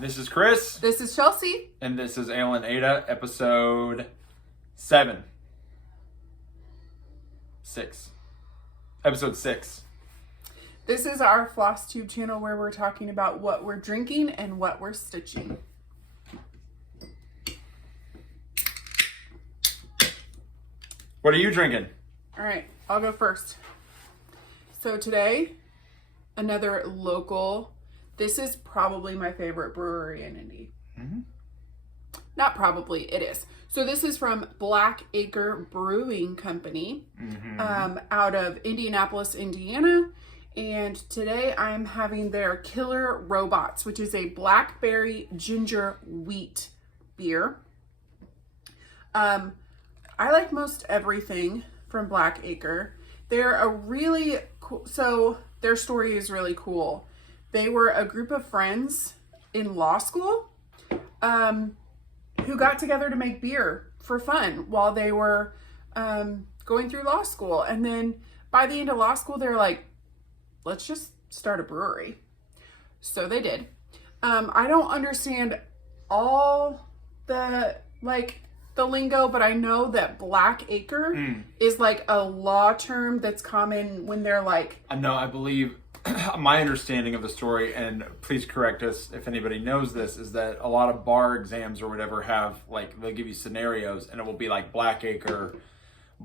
This is Chris. This is Chelsea. And this is aleandaida, episode 7. 6. Episode 6. This is our Flosstube channel where we're talking about what we're drinking and what we're stitching. What are you drinking? All right, I'll go first. So today, another local. This is probably my favorite brewery in Indy. Mm-hmm. Not probably, it is. So this is from Acre Brewing Company, out of Indianapolis, Indiana. And today I'm having their Killer Robots, which is a blackberry ginger wheat beer. I like most everything from Acre. They're a really cool, so their story is really cool. They were a group of friends in law school who got together to make beer for fun while they were going through law school. And then by the end of law school, they're like, let's just start a brewery. So they did. I don't understand all the lingo, but I know that Acre is like a law term that's common when they're like... No, I believe my understanding of the story, and please correct us if anybody knows this, is that a lot of bar exams or whatever have, like, they'll give you scenarios, and it will be like Acre.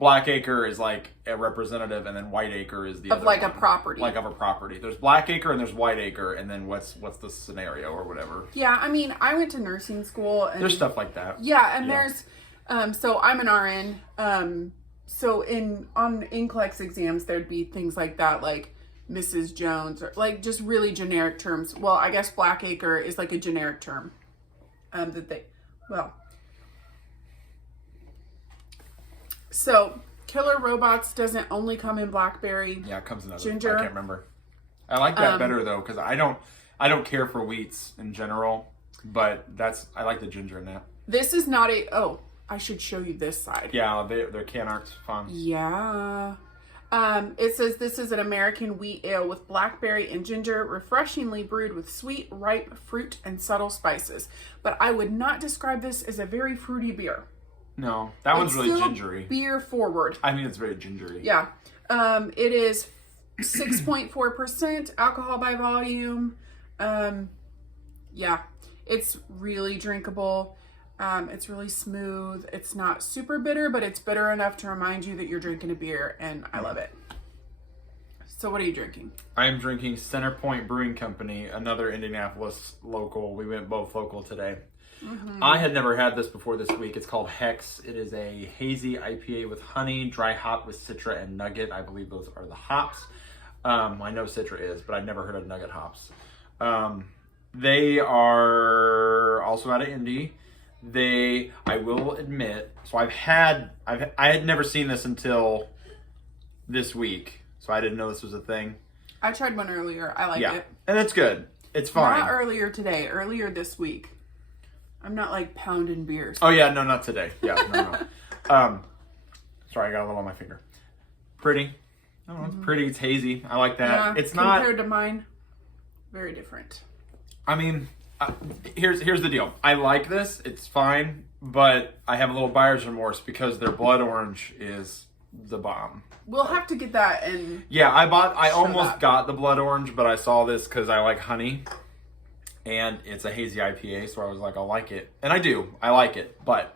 Acre is like a representative, and then Acre is the of other like one. a property. Like of a property. There's Acre and there's Acre, and then what's the scenario or whatever. Yeah, I mean, I went to nursing school, and there's stuff like that. Yeah, and there's so I'm an RN. So on NCLEX exams, there'd be things like that, like Mrs. Jones, or like just really generic terms. Well, I guess Acre is like a generic term. So Killer Robots doesn't only come in blackberry. Yeah, it comes in ginger. I can't remember. I like that better though, because I don't care for wheats in general, but I like the ginger in that. This is not I should show you this side. Yeah, their can art's fun. Yeah. It says this is an American wheat ale with blackberry and ginger, refreshingly brewed with sweet, ripe fruit and subtle spices. But I would not describe this as a very fruity beer. No, that one's really gingery. Beer forward. I mean, it's very gingery. Yeah. It is 6.4% alcohol by volume. Yeah, it's really drinkable. It's really smooth. It's not super bitter, but it's bitter enough to remind you that you're drinking a beer, and I love it. So what are you drinking? I am drinking Centerpoint Brewing Company, another Indianapolis local. We went both local today. Mm-hmm. I had never had this before this week. It's called Hex. It is a hazy IPA with honey, dry hop with Citra and Nugget. I believe those are the hops. I know Citra is, but I'd never heard of Nugget hops. They are also out of Indy. I will admit, so I had never seen this until this week, so I didn't know this was a thing. I tried one earlier. I like it. And it's good. It's fine. Not earlier today, earlier this week. I'm not like pounding beers. Oh yeah, no, not today. Yeah, no. Sorry, I got a little on my finger. Pretty. Oh, it's pretty. It's hazy. I like that. Yeah, it's not compared to mine. Very different. I mean, here's the deal. I like this. It's fine, but I have a little buyer's remorse because their blood orange is the bomb. We'll have to get that and yeah, I almost got the blood orange, but I saw this because I like honey. And it's a hazy IPA, so I was like, I'll like it. And I do. I like it. But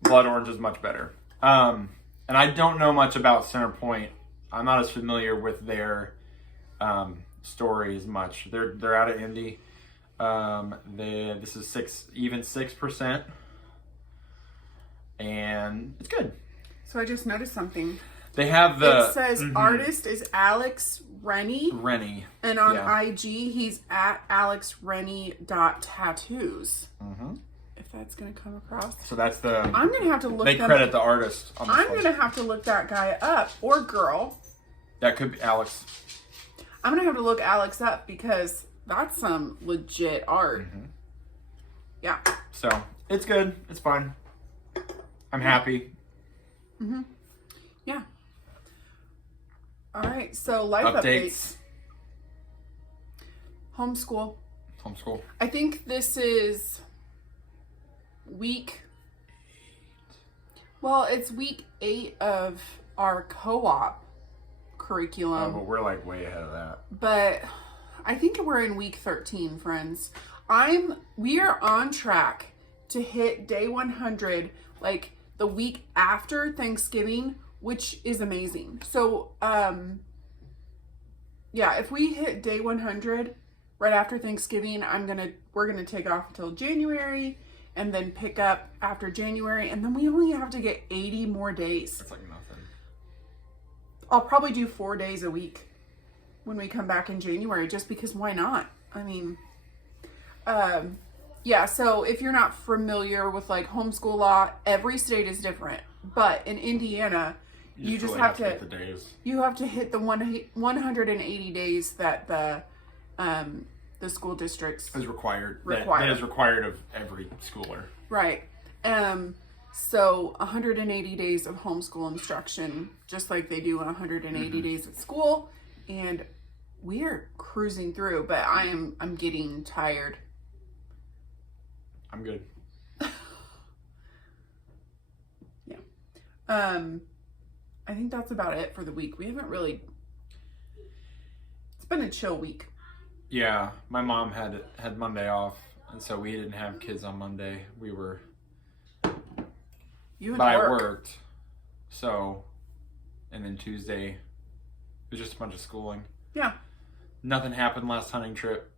blood orange is much better. And I don't know much about Centerpoint. I'm not as familiar with their story as much. They're out of Indy. This is 6%. And it's good. So I just noticed something. They have it says artist is Alex Rennie. And on IG, he's at alexrennie.tattoos. If that's going to come across. So that's the... I'm going to have to look They credit the artist on this I'm going to have to look that guy up. Or girl. That could be Alex. I'm going to have to look Alex up because that's some legit art. Yeah. So, it's good. It's fine. I'm happy. Yeah. All right, so life updates. Homeschool. Homeschool. I think this is it's week 8 of our co-op curriculum. Oh, but we're like way ahead of that. But I think we're in week 13, friends. We are on track to hit day 100, like the week after Thanksgiving, which is amazing. So, if we hit day 100 right after Thanksgiving, we're gonna take off until January, and then pick up after January, and then we only have to get 80 more days. That's like nothing. I'll probably do 4 days a week when we come back in January, just because why not? I mean, so if you're not familiar with like homeschool law, every state is different. But in Indiana, you just really have to hit the days. You have to hit the 180 days that the school districts is required. Required. That is required of every schooler. Right. So 180 days of homeschool instruction, just like they do 180 days at school, and we are cruising through. But I'm getting tired. I'm good. Yeah. I think that's about it for the week. We haven't really. It's been a chill week. Yeah, my mom had Monday off, and so we didn't have kids on Monday. We were. You and but I work. worked, so, and then Tuesday, it was just a bunch of schooling. Yeah. Nothing happened last hunting trip.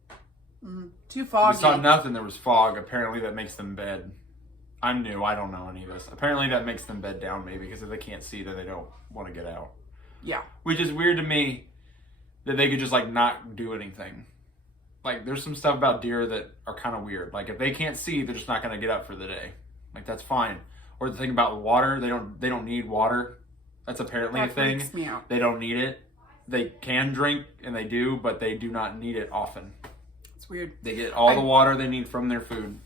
Too foggy. We saw nothing. There was fog. Apparently, that makes them bed. I'm new. I don't know any of this. Apparently, that makes them bed down maybe because if they can't see, then they don't want to get out. Yeah. Which is weird to me that they could just like not do anything. Like there's some stuff about deer that are kind of weird. Like if they can't see, they're just not going to get up for the day. Like that's fine. Or the thing about water, they don't need water. That's apparently a thing. Freaks me out. They don't need it. They can drink and they do, but they do not need it often. It's weird. They get all the water they need from their food.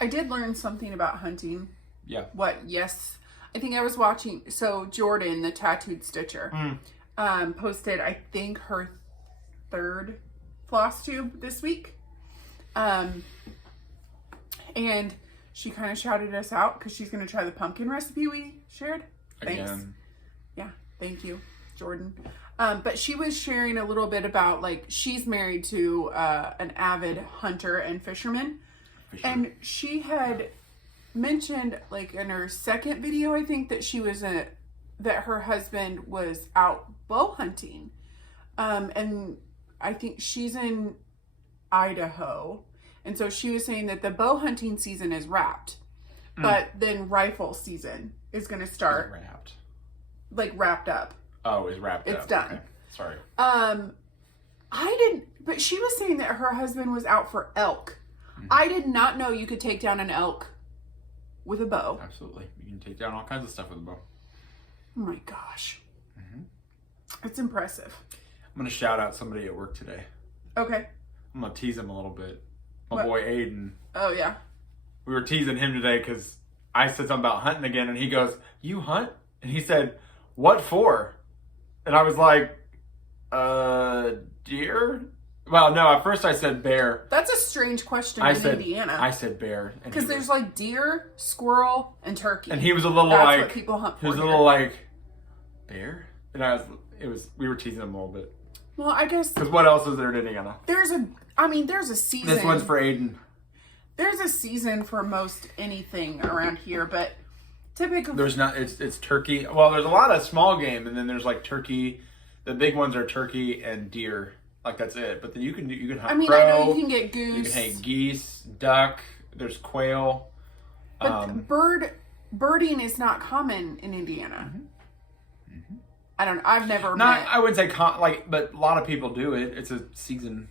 I did learn something about hunting. Yeah. Yes. I think I was watching, so Jordan, the tattooed stitcher, posted, I think, her 3rd Flosstube this week. And she kind of shouted us out because she's going to try the pumpkin recipe we shared. Thanks. Again. Yeah. Thank you, Jordan. But she was sharing a little bit about, like, she's married to an avid hunter and fisherman. And she had mentioned, like, in her second video, I think, that that her husband was out bow hunting. And I think she's in Idaho. And so she was saying that the bow hunting season is wrapped. But then rifle season is going to start. Wrapped. Like, wrapped up. Oh, it's wrapped up. It's done. Okay. Sorry. But she was saying that her husband was out for elk. I did not know you could take down an elk with a bow. Absolutely. You can take down all kinds of stuff with a bow. Oh my gosh. It's impressive. I'm going to shout out somebody at work today. Okay. I'm going to tease him a little bit. My What? boy Aiden. Oh, yeah. We were teasing him today because I said something about hunting again, and he goes, "You hunt?" And he said, "What for?" And I was like, deer? Well, no, at first I said bear. That's a strange question in Indiana. I said bear. Because there's like deer, squirrel, and turkey. And he was a little That's like, what people hunt for. he was a here. little like, bear? And we were teasing him a little bit. Well, I guess Because what else is there in Indiana? there's a season. This one's for Aiden. There's a season for most anything around here, but typically There's not, it's turkey. Well, there's a lot of small game, and then there's like turkey. The big ones are turkey and deer. Like that's it. But then you can hunt crow. I know you can get goose. You can hunt geese, duck. There's quail. But birding is not common in Indiana. I don't. I've never. I wouldn't say but a lot of people do it. It's a season.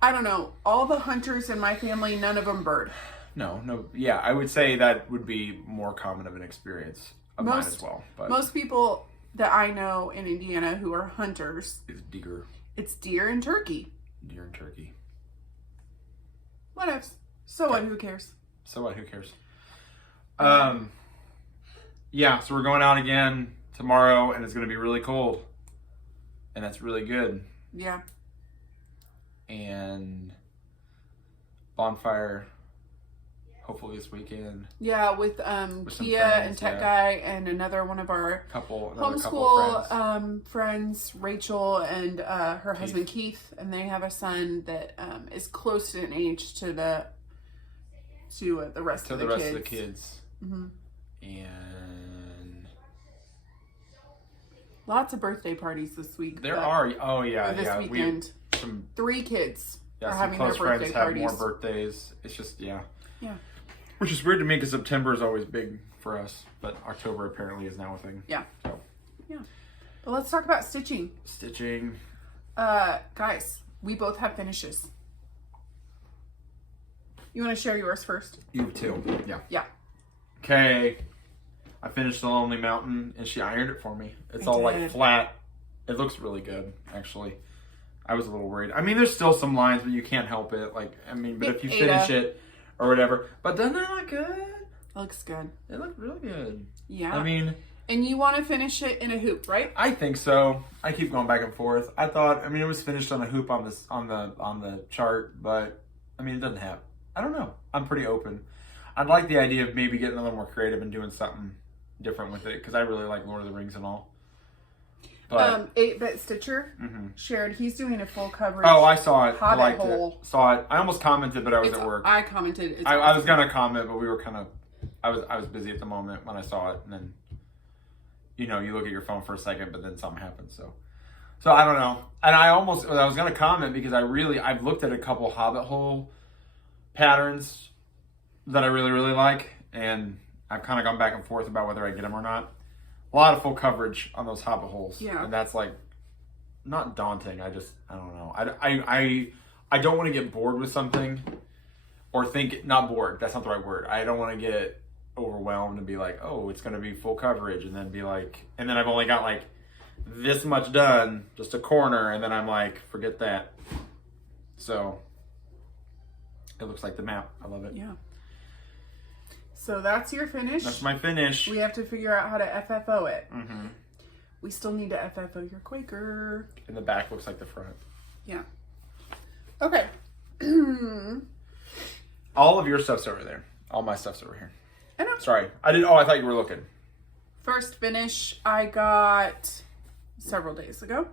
I don't know. All the hunters in my family, none of them bird. No. Yeah, I would say that would be more common of an experience of mine as well. But most people that I know in Indiana who are hunters, it's deer. It's deer and turkey. Deer and turkey. What else? So what? Who cares? So what? Who cares? Yeah. So we're going out again tomorrow, and it's going to be really cold, and that's really good. Yeah. And bonfire. Hopefully this weekend. Yeah, with Kia and Tech Guy and another one of our homeschool friends, Rachel and her husband Keith, and they have a son that is close in age to the rest of the kids. Mm-hmm. And lots of birthday parties this week. There are. Oh yeah, this weekend. 3 kids are having their birthday parties. Have more birthdays. It's just yeah. Which is weird to me because September is always big for us, but October apparently is now a thing. Yeah. So. Yeah. But let's talk about stitching. Guys, we both have finishes. You want to share yours first? You too. Yeah. Yeah. Okay. I finished The Lonely Mountain and she ironed it for me. It's all like flat. It looks really good, actually. I was a little worried. I mean, there's still some lines, but you can't help it. Like, I mean, but if you finish it or whatever. But doesn't it look good? It looks good. It looked really good. Yeah. I mean... And you want to finish it in a hoop, right? I think so. I keep going back and forth. I thought, I mean, it was finished on a hoop on the chart, but I mean, it doesn't have. I don't know. I'm pretty open. I'd like the idea of maybe getting a little more creative and doing something different with it because I really like Lord of the Rings and all. But 8-Bit Stitcher shared. He's doing a full coverage. Oh, I saw it. I liked it. Saw it. I almost commented, but I was at work. I commented. I was gonna comment, but we were kind of. I was busy at the moment when I saw it, and then. You know, you look at your phone for a second, but then something happens. So I don't know. And I was going to comment because I've looked at a couple Hobbit hole patterns that I really, really like. And I've kind of gone back and forth about whether I get them or not. A lot of full coverage on those Hobbit holes. Yeah. And that's like, not daunting. I don't know. I don't want to get bored with something or not bored. That's not the right word. I don't want to get overwhelmed and be like, oh, it's going to be full coverage, and then be like, and then I've only got like this much done, just a corner, and then I'm like, forget that. So it looks like the map. I love it. Yeah. So that's your finish. That's my finish. We have to figure out how to FFO it. Mm-hmm. We still need to FFO your Quaker. And the back looks like the front. Yeah. Okay. All of your stuff's over there. All my stuff's over here. I know. Sorry. I thought you were looking. First finish I got several days ago.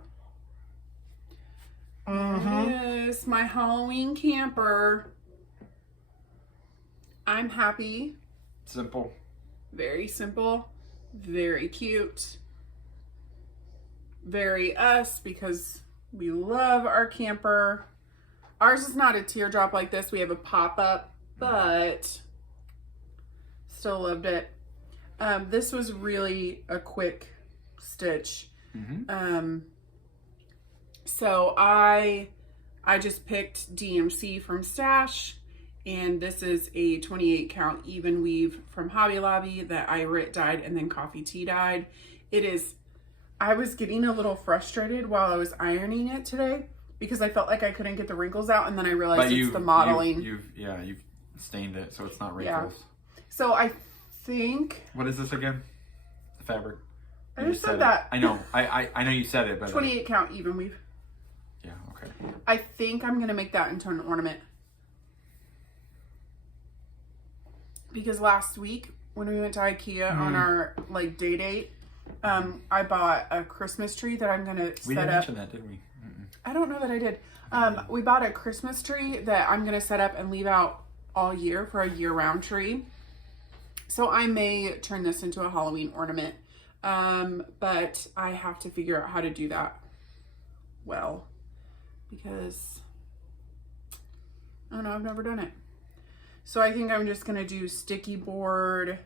Mm-hmm. Yes, my Halloween camper. I'm happy. Simple. Very simple. Very cute. Very us because we love our camper. Ours is not a teardrop like this. We have a pop-up, but... Still loved it. This was really a quick stitch. Mm-hmm. So I just picked DMC from Stash, and this is a 28 count even weave from Hobby Lobby that I dyed and then coffee tea dyed. I was getting a little frustrated while I was ironing it today because I felt like I couldn't get the wrinkles out, and then I realized it's the modeling. You've stained it, so it's not wrinkles. Yeah. So I think... What is this again? The fabric. I just said that. I know. I know you said it, but... 28 count even weave. Yeah, okay. I think I'm going to make that into an ornament. Because last week, when we went to Ikea on our day date, I bought a Christmas tree that I'm going to set up. We didn't mention that, did we? Mm-mm. I don't know that I did. We bought a Christmas tree that I'm going to set up and leave out all year for a year-round tree. So I may turn this into a Halloween ornament, but I have to figure out how to do that well, because I don't know, I've never done it. So I think I'm just going to do sticky board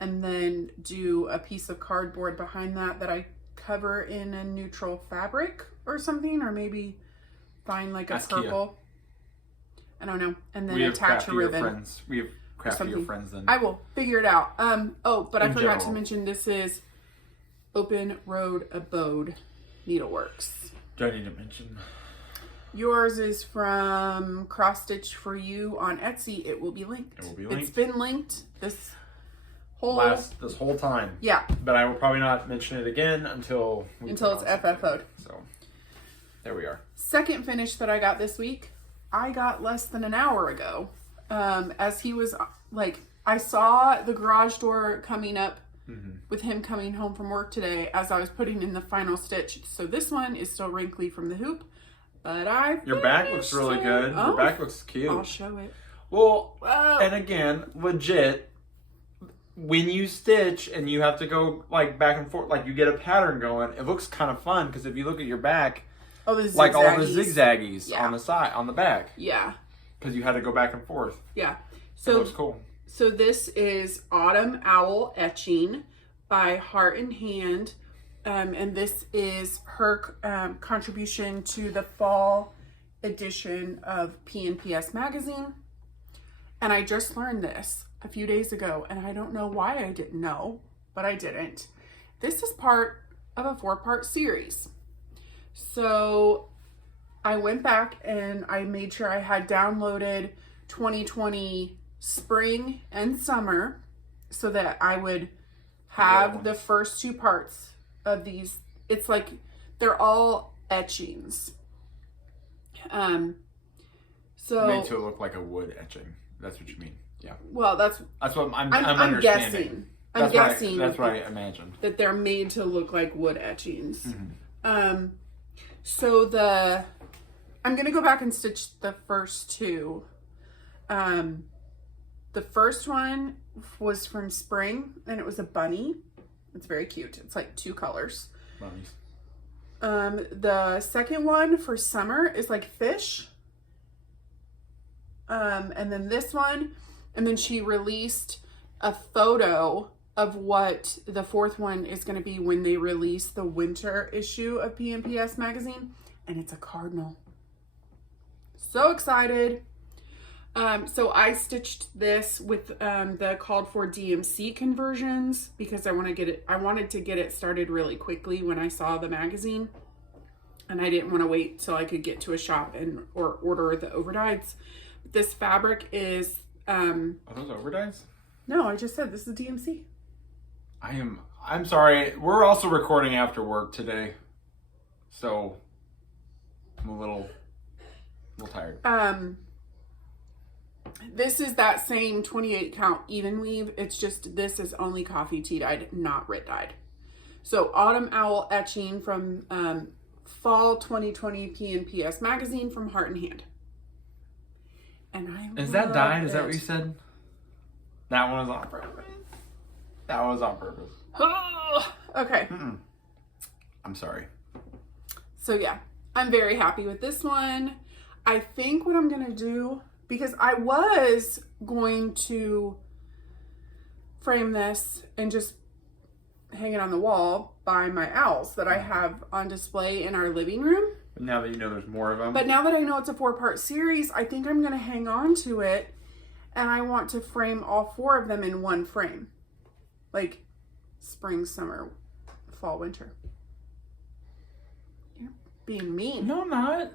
and then do a piece of cardboard behind that I cover in a neutral fabric or something, or maybe find like a purple. I don't know. And then attach a ribbon. We have crafty your friends then. I will figure it out. But I forgot to mention this is Open Road Abode Needleworks. Do I need to mention? Yours is from Cross Stitch For You on Etsy. It will be linked. It's been linked this whole time. Yeah. But I will probably not mention it again until it's FFO'd. So there we are. Second finish that I got this week. I got less than an hour ago. As he was like, I saw the garage door coming up with him coming home from work today as I was putting in the final stitch. So this one is still wrinkly from the hoop, but Your back looks really good. Oh, your back looks cute. I'll show it. Well, Whoa. and again, legit, when you stitch and you have to go like back and forth, like you get a pattern going, it looks kind of fun because if you look at your back, like all the zigzaggies on the side, on the back. Yeah. Because you had to go back and forth. Yeah. So it looks cool. So this is Autumn Owl Etching by Heart and Hand. And this is her contribution to the fall edition of P&PS magazine. And I just learned this a few days ago, and I don't know why I didn't know, but I didn't. This is part of a 4-part series. So I went back and I made sure I had downloaded 2020 spring and summer so that I would have the first 2 parts of these. It's like they're all etchings. So made to look like a wood etching. That's what you mean. Yeah. Well, that's what I'm understanding. I'm guessing. That's what I imagined. That they're made to look like wood etchings. So I'm gonna go back and stitch the first 2. The first one was from spring, and it was a bunny. It's very cute. It's like 2 colors. Bunnies. The second one for summer is like fish. And then this one, and then she released a photo of what the 4th one is going to be when they release the winter issue of P&PS magazine, and it's a cardinal. So excited. So I stitched this with the called for DMC conversions because I wanted to get it started really quickly when I saw the magazine, and I didn't want to wait till I could get to a shop or order the overdyes. This fabric is Are those overdyes? No, I just said this is DMC. I'm sorry. We're also recording after work today, so I'm a little tired. This is that same 28 count even weave. It's just this is only coffee tea dyed, not Rit dyed. So Autumn Owl Etching from Fall 2020 P&PS magazine from Heart and Hand. And is that dyed? Is that what you said? That one was on purpose. That was on purpose. Okay. I'm sorry. So yeah, I'm very happy with this one. I think what I'm going to do, because I was going to frame this and just hang it on the wall by my owls that I have on display in our living room. But now that you know there's more of them. But now that I know it's a 4-part series, I think I'm going to hang on to it, and I want to frame all 4 of them in one frame. Like spring, summer, fall, winter. You're being mean. No, I'm not.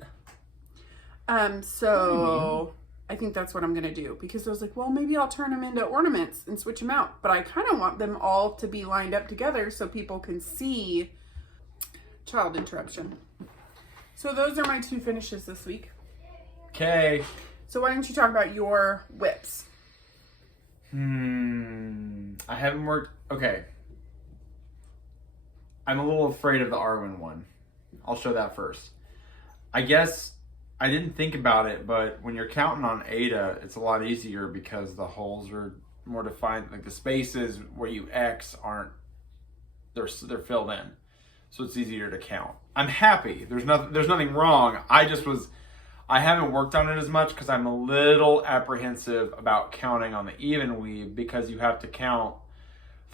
So I think that's what I'm going to do, because I was like, well, maybe I'll turn them into ornaments and switch them out. But I kind of want them all to be lined up together so people can see. Child interruption. So those are my 2 finishes this week. Okay. So why don't you talk about your whips? I haven't worked. Okay. I'm a little afraid of the Arwen one. I'll show that first. I guess I didn't think about it, but when you're counting on Ada, it's a lot easier because the holes are more defined. Like the spaces where you X aren't, they're filled in. So it's easier to count. I'm happy. There's nothing wrong. I haven't worked on it as much because I'm a little apprehensive about counting on the even weave, because you have to count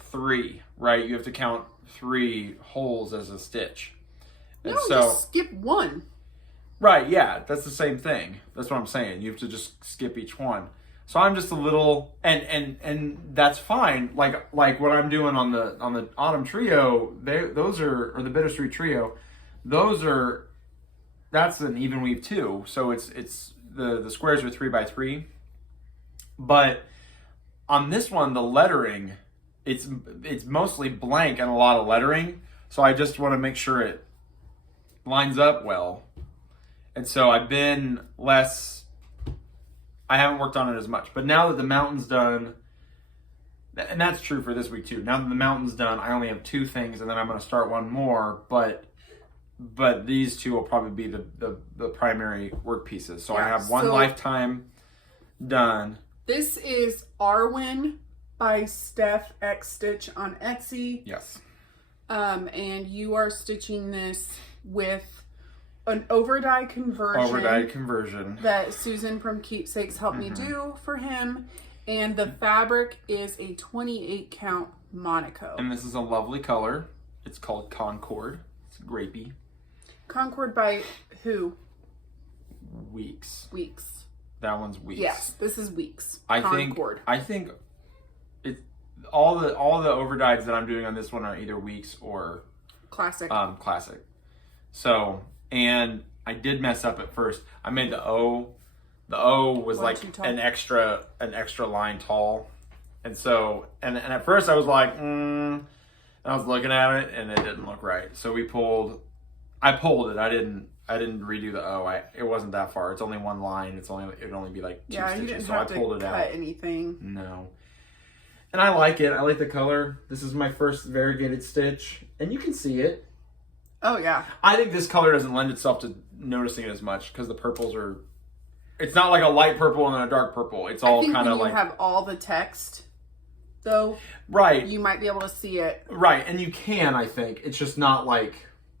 3, right? You have to count 3 holes as a stitch. And no, just skip 1. Right, yeah, that's the same thing. That's what I'm saying. You have to just skip each one. So I'm just a little, and that's fine. Like what I'm doing on the Autumn Trio, those are, or the Bittersweet Trio, that's an even weave too. So it's the squares are 3x3. But on this one, the lettering, it's mostly blank and a lot of lettering. So I just want to make sure it lines up well. And so I've been less I haven't worked on it as much. But now that the mountain's done, and that's true for this week too. Now that the mountain's done, I only have 2 things, and then I'm going to start one more. But these 2 will probably be the primary work pieces. So I have one lifetime done. This is Arwen by Steph X Stitch on Etsy. Yes. And you are stitching this with an over-dye conversion. Over-dye conversion. That Susan from Keepsakes helped me do for him. And the fabric is a 28 count Monaco. And this is a lovely color. It's called Concord. It's grapey. Concord by who? Weeks. Weeks. That one's Weeks. Yes, this is Weeks. I think it all the overdyes that I'm doing on this one are either Weeks or Classic. Classic. So, and I did mess up at first. I made the O. The O was like an extra line tall. And so, and at first I was like, and I was looking at it and it didn't look right. So I pulled it. I didn't redo the O. It wasn't that far. It's only one line. It'd only be like 2 stitches. You didn't so have I pulled to it cut out. anything. No. And I like it. I like the color. This is my first variegated stitch. And you can see it. Oh, yeah. I think this color doesn't lend itself to noticing it as much because the purples are... It's not like a light purple and then a dark purple. It's all kind of like... you have all the text, though, right, you might be able to see it. Right, and you can, I think. It's just not like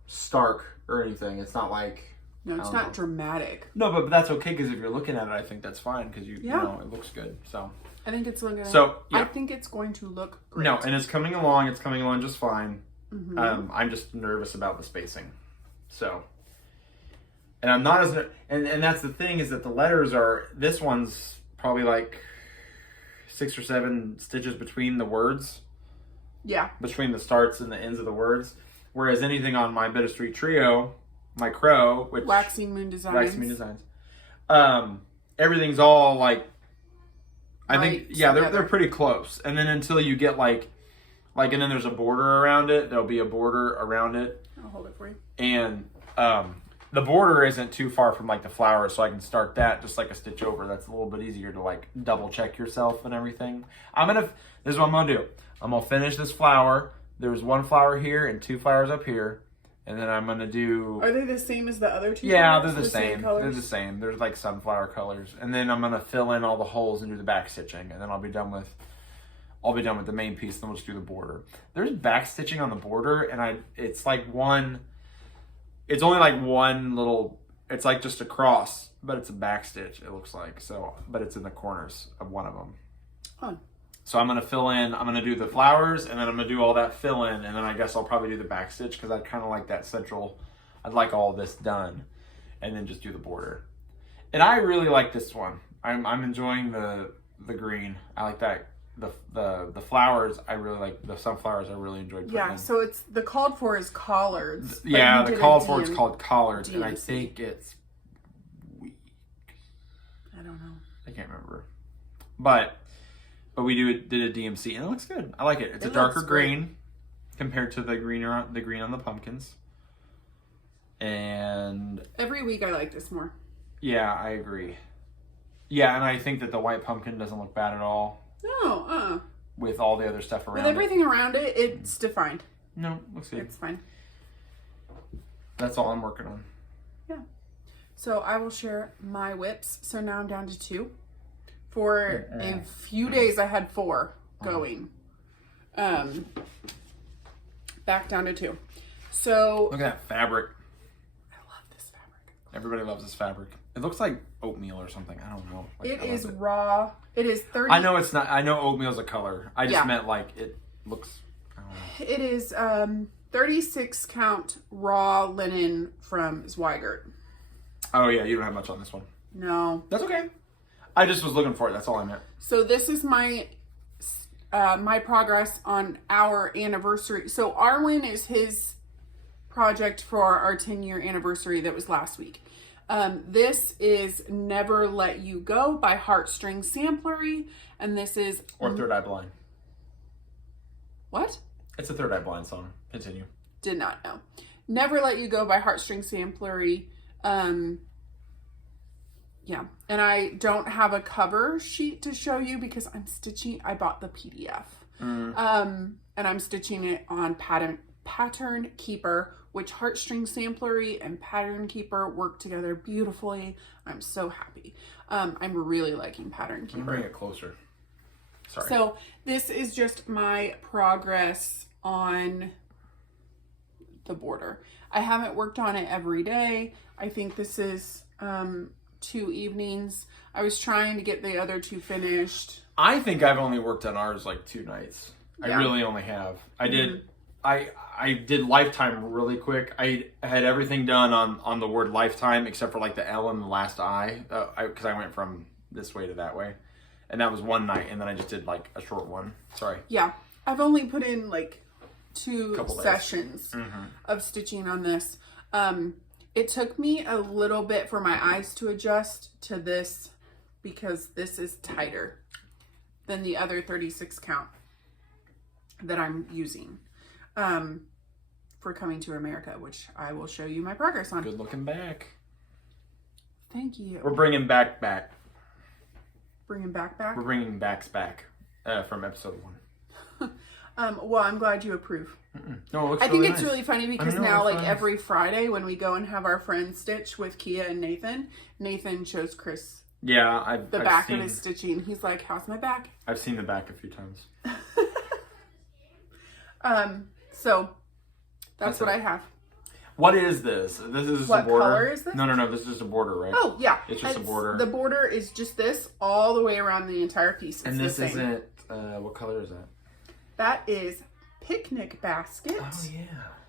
stark or anything. It's not like... No, it's not dramatic. No, but that's okay because if you're looking at it, I think that's fine because you know it looks good. So I think it's looking. I think it's going to look great. No, and it's coming along. It's coming along just fine. I'm just nervous about the spacing. So, and I'm not as and that's the thing is that the letters are. This one's probably like 6 or 7 stitches between the words. Yeah. Between the starts and the ends of the words, whereas anything on my Bittersweet Trio. My crow, which Waxing Moon Designs. Everything's all like, I think, yeah, they're pretty close. And then until you get like, and then there's a border around it. There'll be a border around it. I'll hold it for you. And the border isn't too far from like the flower, so I can start that just like a stitch over. That's a little bit easier to like double check yourself and everything. This is what I'm gonna do. I'm gonna finish this flower. There's 1 flower here and 2 flowers up here. And then I'm going to do... Are they the same as the other 2? Yeah, they're the same. They're the same. There's like sunflower colors. And then I'm going to fill in all the holes and do the back stitching. And then I'll be done with the main piece. Then we'll just do the border. There's back stitching on the border. And it's like it's only like one little... It's like just a cross. But it's a back stitch, it looks like. So, but it's in the corners of one of them. Fun. So I'm going to fill in, I'm going to do the flowers, and then I'm going to do all that fill in, and then I guess I'll probably do the back stitch because I kind of like that central, I'd like all this done, and then just do the border. And I really like this one. I'm enjoying the green. I like that. The flowers, I really like, the sunflowers I really enjoyed putting in. So it's, the called for is collards. Yeah, the called for is called collards, and I think it's weeks. I don't know. I can't remember. But we did a DMC, and it looks good. I like it. It's a darker green compared to the green on the pumpkins. And every week I like this more. Yeah, I agree. Yeah, and I think that the white pumpkin doesn't look bad at all. No, with all the other stuff around it. With everything around it, it's defined. No, looks good. It's fine. That's all I'm working on. Yeah. So I will share my whips. So now I'm down to 2. For a few days, I had 4 going. Back down to 2. So look at that fabric. I love this fabric. Everybody loves this fabric. It looks like oatmeal or something. I don't know. It is raw. It is 30. I know it's not. I know oatmeal's a color. I just meant like it looks. I don't know. It is 36 count raw linen from Zweigert. Oh yeah, you don't have much on this one. No, that's okay. I just was looking for it. That's all I meant. So this is my my progress on our anniversary. So Arwen is his project for our 10-year anniversary that was last week. This is Never Let You Go by Heartstring Samplery, and this is... Or Third Eye Blind. What? It's a Third Eye Blind song. Continue. Did not know. Never Let You Go by Heartstring Samplery. Yeah. And I don't have a cover sheet to show you because I'm stitching. I bought the PDF. And I'm stitching it on Pattern Keeper, which Heartstring Samplery and Pattern Keeper work together beautifully. I'm so happy. I'm really liking Pattern Keeper. Bring it closer. Sorry. So this is just my progress on the border. I haven't worked on it every day. I think this is 2 evenings. I was trying to get the other 2 finished. I think I've only worked on ours like 2 nights. Yeah. I really only have. I did Lifetime really quick. I had everything done on the word Lifetime except for like the L and the last I, because I went from this way to that way. And that was one night, and then I just did like a short one. Sorry. Yeah. I've only put in like 2 Couple days. sessions of stitching on this. It took me a little bit for my eyes to adjust to this because this is tighter than the other 36 count that I'm using for Coming to America, which I will show you my progress on. Good looking back. Thank you. We're bringing back. Bringing back? We're bringing backs back from episode 1. Well, I'm glad you approve. No, it looks I think really it's nice. really funny because now, like every Friday when we go and have our friends stitch with Kia and Nathan shows Chris Yeah, I've back seen, of his stitching. He's like, "How's my back?" I've seen the back a few times. So that's what I have. What is this? This is just What a border. color is this? No. This is just a border, right? Oh yeah, It's just a border. The border is just this all the way around the entire piece. It's And this the same. isn't. What color is that? That is Picnic Basket. Oh yeah,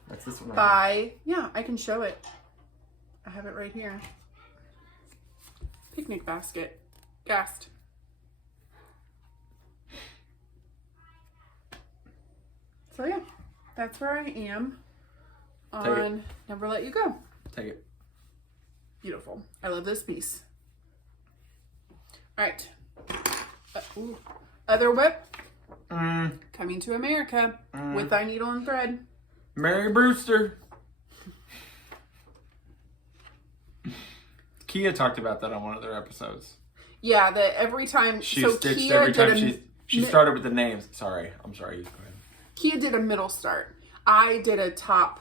that's this one. Yeah, I can show it. I have it right here. Picnic Basket. Gassed. So yeah, that's where I am on Never Let You Go. Take it. Beautiful. I love this piece. All right. Other whip. Coming to America with thy needle and thread. Mary Brewster. Kia talked about that on one of their episodes. Yeah, that every time She so stitched Kia every time did she started with the names. Sorry, I'm sorry. You go ahead. Kia did a middle start. I did a top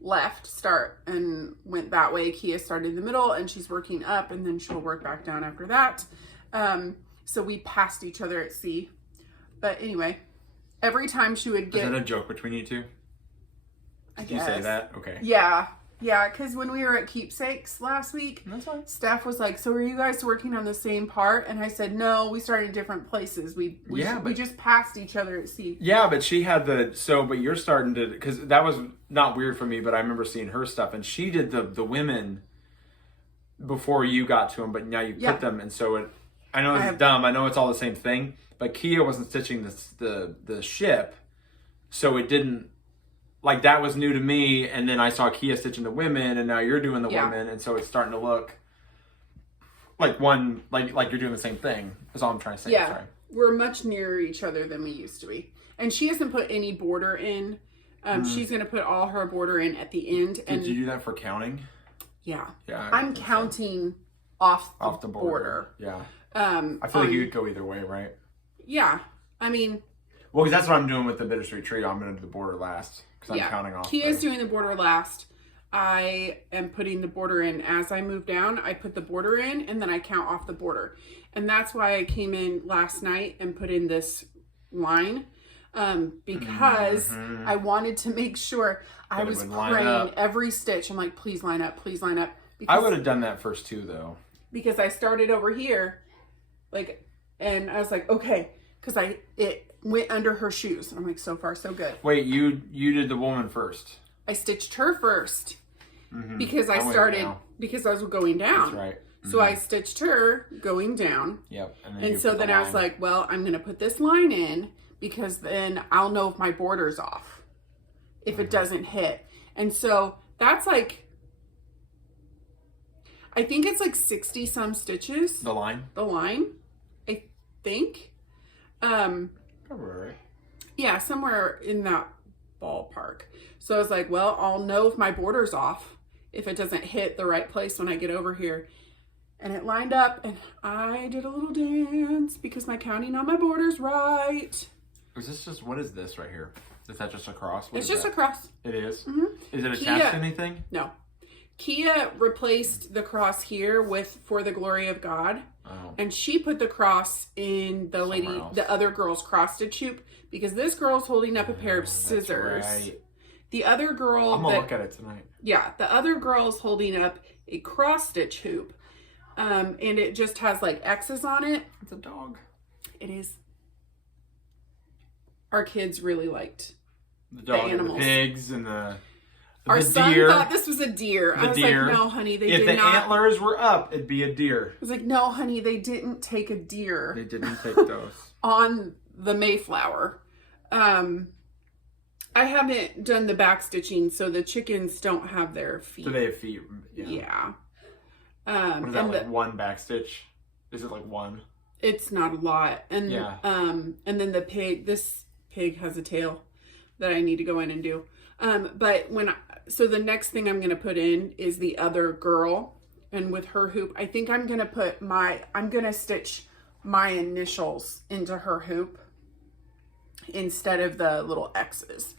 left start and went that way. Kia started in the middle and she's working up and then she'll work back down after that. So we passed each other at sea. But anyway, every time she would get... Is that a joke between you two? I Did you guess. say that? Okay. Yeah, because when we were at Keepsakes last week, That's fine. Steph was like, so are you guys working on the same part? And I said, no, we started in different places. We just passed each other at sea. Yeah, but she had but you're starting to, because that was not weird for me, but I remember seeing her stuff, and she did the women before you got to them, but now you put them, and so I know it's dumb, I know it's all the same thing, but Kia wasn't stitching the ship, so it didn't, like that was new to me, and then I saw Kia stitching the women, and now you're doing the women, and so it's starting to look like one, like you're doing the same thing, is all I'm trying to say. Yeah, Sorry. we're much nearer each other than we used to be. And she hasn't put any border in. She's going to put all her border in at the end. Did you do that for counting? Yeah. Yeah. I'm counting off the border. Yeah. I feel like you could go either way, right? Yeah. I mean... Well, because that's what I'm doing with the Bittersweet Trio. I'm going to do the border last because I'm counting off. Kia's doing the border last. I am putting the border in. As I move down, I put the border in and then I count off the border. And that's why I came in last night and put in this line because I wanted to make sure I was praying every stitch. I'm like, please line up, please line up. I would have done that first too, though. Because I started over here, and I was like, okay, because it went under her shoes. And I'm like, so far, so good. Wait, you did the woman first. I stitched her first because I was going down. That's right. So I stitched her going down. Yep. And so then I was like, well, I'm going to put this line in because then I'll know if my border's off, if it doesn't hit. And so that's like, I think it's like 60 some stitches. The line? The line, I think. Probably right. Yeah, somewhere in that ballpark. So I was like, well, I'll know if my border's off, if it doesn't hit the right place when I get over here. and it lined up, and I did a little dance because my counting on my border's right. Is this just, what is this right here? Is that just a cross? It's just a cross. It is? Mm-hmm. Is it attached to anything? No. Kia replaced the cross here with "For the Glory of God," and she put the cross in the other girl's cross stitch hoop because this girl's holding up a pair of scissors. That's right. The other girl, I'm gonna look at it tonight. Yeah, the other girl's holding up a cross stitch hoop, and it just has like X's on it. It's a dog. It is. Our kids really liked the dog, the animals. And the pigs, and the Our son deer. thought this was a deer. I was deer. like, no, honey, they if did the not. antlers were up, it'd be a deer. I was like, no, honey, they didn't take a deer. They didn't take those. On the Mayflower. I haven't done the back stitching, so the chickens don't have their feet. Do they have feet? Yeah. What is that, like one back stitch? Is it like one? It's not a lot. And yeah. And then the pig, this pig has a tail that I need to go in and do. But so the next thing I'm going to put in is the other girl, and with her hoop, I think I'm going to stitch my initials into her hoop instead of the little X's.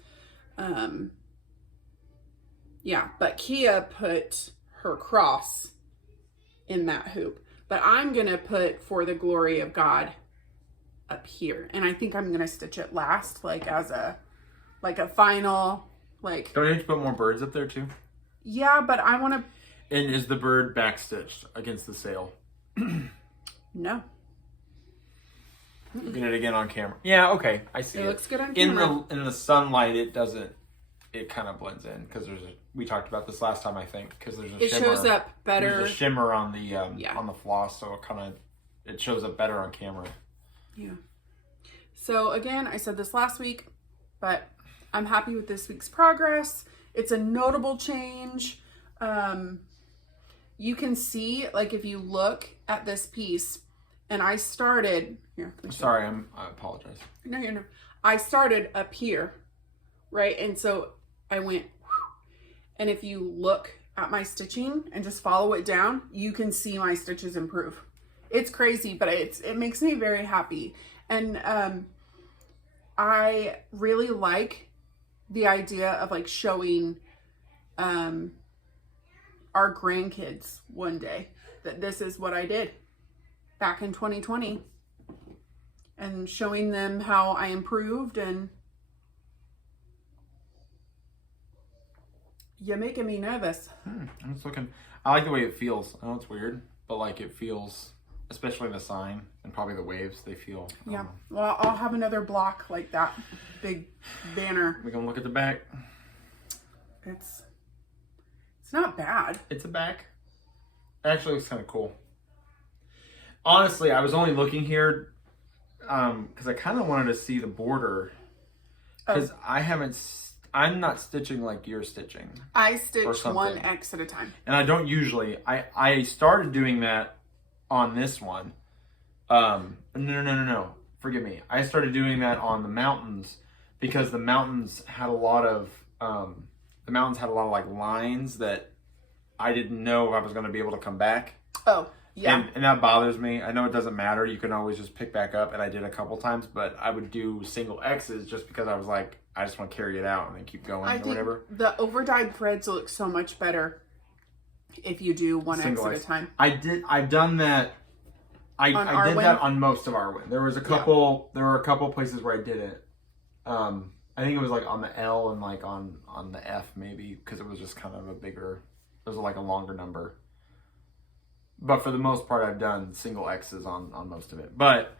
Yeah, but Kia put her cross in that hoop, but I'm going to put "For the Glory of God" up here. And I think I'm going to stitch it last, like as a final, like. Don't you have to put more birds up there too? Yeah, but I want to. And is the bird backstitched against the sail? No. Look at it again on camera. Yeah, okay, I see it. It looks good on camera. In the sunlight, it doesn't. It kind of blends in because we talked about this last time, I think, because there's a shimmer. It shows up better. There's a shimmer on the floss, so it shows up better on camera. Yeah. So again, I said this last week, but I'm happy with this week's progress. It's a notable change. You can see, like, if you look at this piece, and I started here. Sorry, I apologize. No. I started up here, right? And so I went, and if you look at my stitching and just follow it down, you can see my stitches improve. It's crazy, but it makes me very happy. And I really like the idea of like showing our grandkids one day that this is what I did back in 2020, and showing them how I improved. And you're making me nervous. I'm just looking. I like the way it feels. I know it's weird, but like it feels, especially the sign and probably the waves, they feel. Yeah. Well, I'll have another block like that big banner. We gonna look at the back. It's not bad. It's a back. It actually looks kind of cool. Honestly, I was only looking here because I kind of wanted to see the border, because I'm not stitching like you're stitching. I stitch one X at a time. And I don't usually. I started doing that on this one. No. Forgive me. I started doing that on the mountains because the mountains had a lot of like lines that I didn't know if I was going to be able to come back. Oh, yeah. And that bothers me. I know it doesn't matter. You can always just pick back up, and I did a couple times, but I would do single X's just because I was like, I just want to carry it out and then keep going or whatever. The over-dyed threads look so much better if you do one X at a time. I've done that. I did that on most of our win. There were a couple places where I did it. I think it was like on the L and like on the F maybe, because it was just kind of it was like a longer number. But for the most part, I've done single X's on most of it. But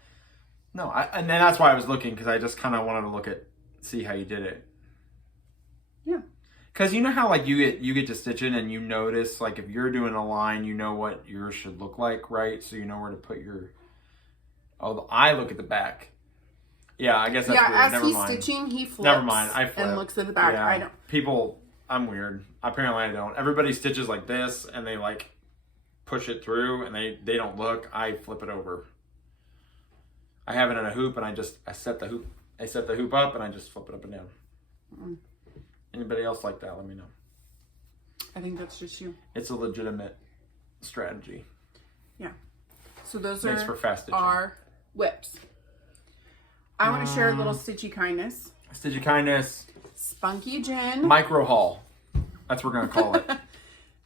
no, and then that's why I was looking, because I just kind of wanted to see how you did it. Yeah. Because you know how like you get to stitching and you notice, like, if you're doing a line, you know what yours should look like, right? So you know where to put your. Oh, I look at the back. Yeah, I guess that's weird. As Never he's mind. stitching, he flips. Never mind. I flip and looks at the back. Yeah. I don't. I'm weird. Apparently, I don't. Everybody stitches like this, and they like push it through, and they don't look. I flip it over. I have it in a hoop, and I set the hoop up, and I just flip it up and down. Mm. Anybody else like that? Let me know. I think that's just you. It's a legitimate strategy. Yeah. So those Makes are for fast stitching. our whips. I want to share a little Stitchy Kindness. Stitchy Kindness. Spunky Gin. Micro haul. That's what we're going to call it.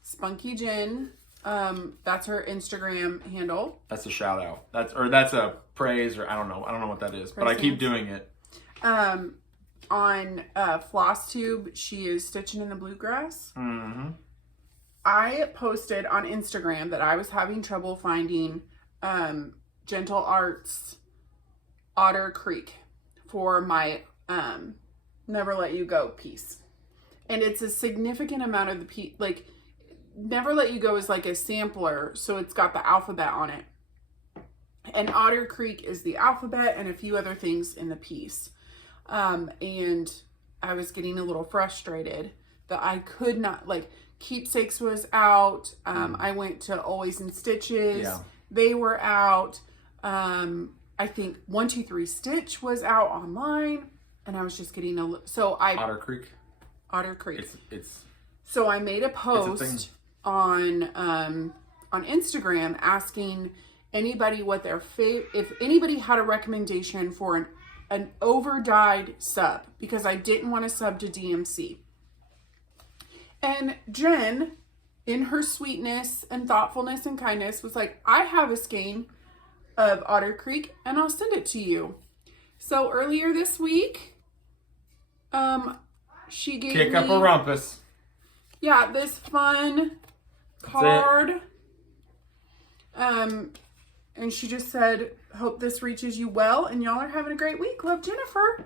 Spunky Gin. That's her Instagram handle. That's a shout out. That's a praise, or I don't know what that is, but I keep doing it. On Flosstube, she is stitching in the bluegrass. Mm-hmm. I posted on Instagram that I was having trouble finding Gentle Arts Otter Creek for my Never Let You Go piece. And it's a significant amount of the piece. Like, Never Let You Go is like a sampler, so it's got the alphabet on it. And Otter Creek is the alphabet and a few other things in the piece. And I was getting a little frustrated that I could not, like, Keepsakes was out. I went to Always in Stitches. Yeah. They were out. I think 123 Stitch was out online, and I was just getting Otter Creek. Otter Creek. It's So I made a post on Instagram asking anybody what their if anybody had a recommendation for an over dyed sub, because I didn't want to sub to DMC. And Jen, in her sweetness and thoughtfulness and kindness, was like, I have a skein of Otter Creek and I'll send it to you. So earlier this week, she gave Kick me, up a rumpus. yeah, this fun card. And she just said, hope this reaches you well and y'all are having a great week. Love, Jennifer.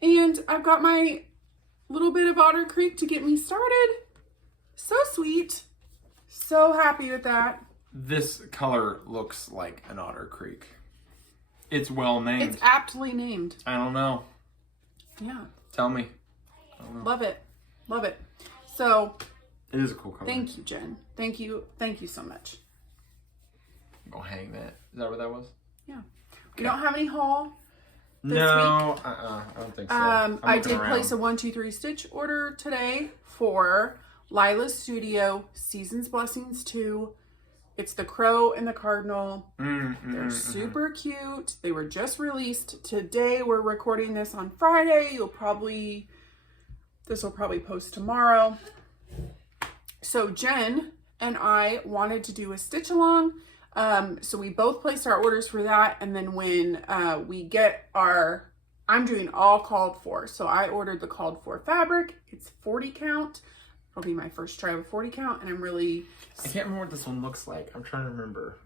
And I've got my little bit of Otter Creek to get me started. So sweet. So happy with that. This color looks like an Otter Creek. It's well named. It's aptly named. I don't know. Yeah. Tell me. Love it. Love it. So It is a cool color. thank you, Jen. Thank you. Thank you so much. I'm gonna hang that. Is that what that was? Yeah. We don't have any haul this No. week. I don't think so. I did place a 123 Stitch order today for Lila's Studio Season's Blessings 2. It's the crow and the cardinal. They're super cute. They were just released today. We're recording this on Friday. This will probably post tomorrow. So Jen and I wanted to do a stitch along. So we both placed our orders for that. And then when we get I'm doing all called for. So I ordered the called for fabric. It's 40 count. It'll be my first try with 40 count. And I can't remember what this one looks like. I'm trying to remember.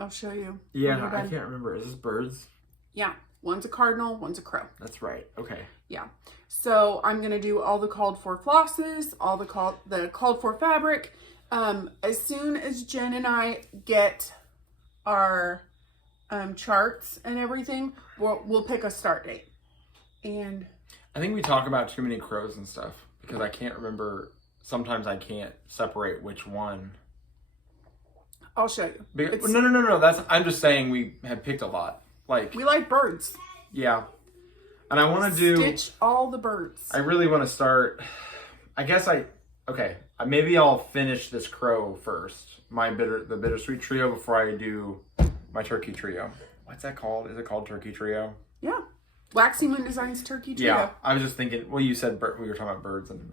I'll show you. Yeah, I can't remember. Is this birds? Yeah. One's a cardinal, one's a crow. That's right. Okay. Yeah. So I'm going to do all the called for flosses, all the called for fabric. As soon as Jen and I get our charts and everything, we'll pick a start date. And I think we talk about too many crows and stuff because I can't remember. Sometimes I can't separate which one. I'll show you. No. I'm just saying we have picked a lot. Like, we like birds. Yeah. And I want to do stitch all the birds. I really want to start. I guess maybe I'll finish this crow first. The bittersweet trio before I do my turkey trio. What's that called? Is it called turkey trio? Yeah. Waxy Moon Designs turkey trio. Yeah. I was just thinking. Well, you said we were talking about birds, and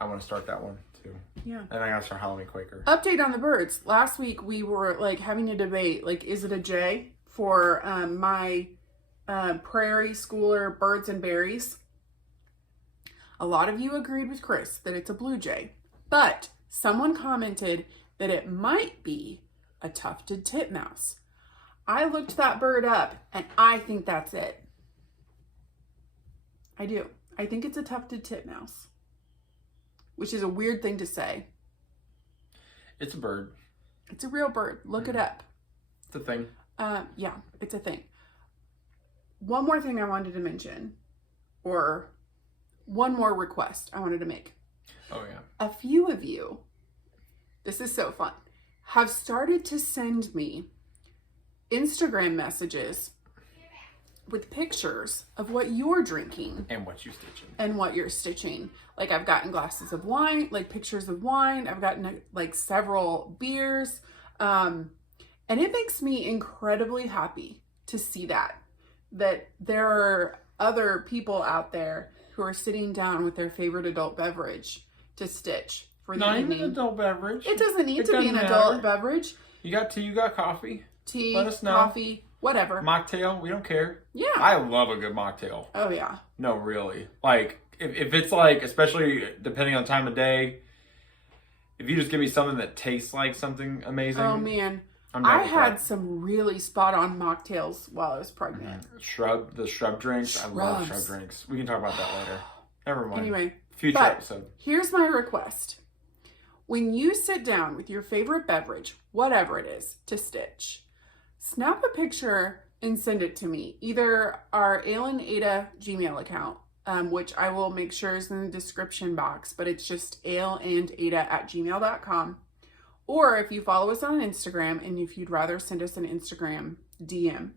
I want to start that one too. Yeah. And I got to start Halloween Quaker. Update on the birds. Last week we were like having a debate. Like, is it a J for my prairie schooler birds and berries? A lot of you agreed with Chris that it's a blue jay, but someone commented that it might be a tufted titmouse. I looked that bird up and I think that's it. I do. I think it's a tufted titmouse, which is a weird thing to say. It's a bird. It's a real bird. Look it up. It's a thing. Yeah, it's a thing. One more thing I wanted to mention, or one more request I wanted to make. Oh, yeah. A few of you, this is so fun, have started to send me Instagram messages with pictures of what you're drinking. And what you're stitching. And what you're stitching. Like, I've gotten glasses of wine, like pictures of wine. I've gotten like several beers. And it makes me incredibly happy to see that there are other people out there who are sitting down with their favorite adult beverage to stitch for the Not evening. even an adult beverage. It doesn't need to be doesn't an matter. adult beverage. You got tea, you got coffee. Tea, Let us know. coffee, whatever. Mocktail, we don't care. Yeah. I love a good mocktail. Oh, yeah. No, really. Like, if it's like, especially depending on time of day, if you just give me something that tastes like something amazing. Oh, man. I'm down I with had that. some really spot-on mocktails while I was pregnant. The shrub drinks. I love Shrubs. shrub drinks. We can talk about that later. Never mind. Anyway, Future but episode. here's my request. When you sit down with your favorite beverage, whatever it is, to stitch, snap a picture and send it to me. Either our aleandaida Gmail account, which I will make sure is in the description box, but it's just aleandaida@gmail.com. Or if you follow us on Instagram, and if you'd rather send us an Instagram DM,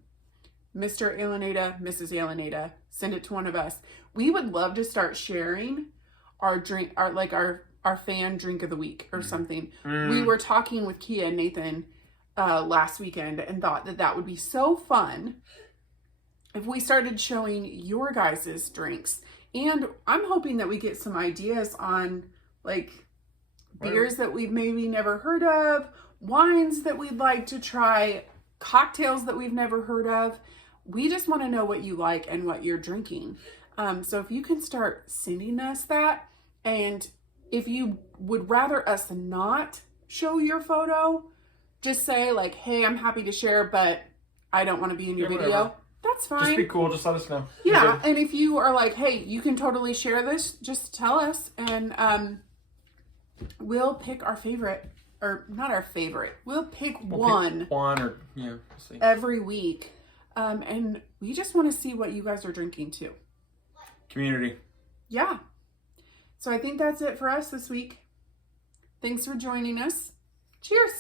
Mr. aleandaida, Mrs. aleandaida, send it to one of us. We would love to start sharing our drink, our fan drink of the week or something. We were talking with Kia and Nathan last weekend and thought that would be so fun if we started showing your guys' drinks. And I'm hoping that we get some ideas on like beers that we've maybe never heard of, wines that we'd like to try, cocktails that we've never heard of. We just want to know what you like and what you're drinking. So if you can start sending us that, and if you would rather us not show your photo, just say like, hey, I'm happy to share, but I don't want to be in your video. Whatever. That's fine. Just be cool. Just let us know. Yeah, and if you are like, hey, you can totally share this, just tell us, and we'll pick our favorite, or not our favorite. We'll pick one We'll see. every week, and we just want to see what you guys are drinking too. Community. Yeah. So I think that's it for us this week. Thanks for joining us. Cheers.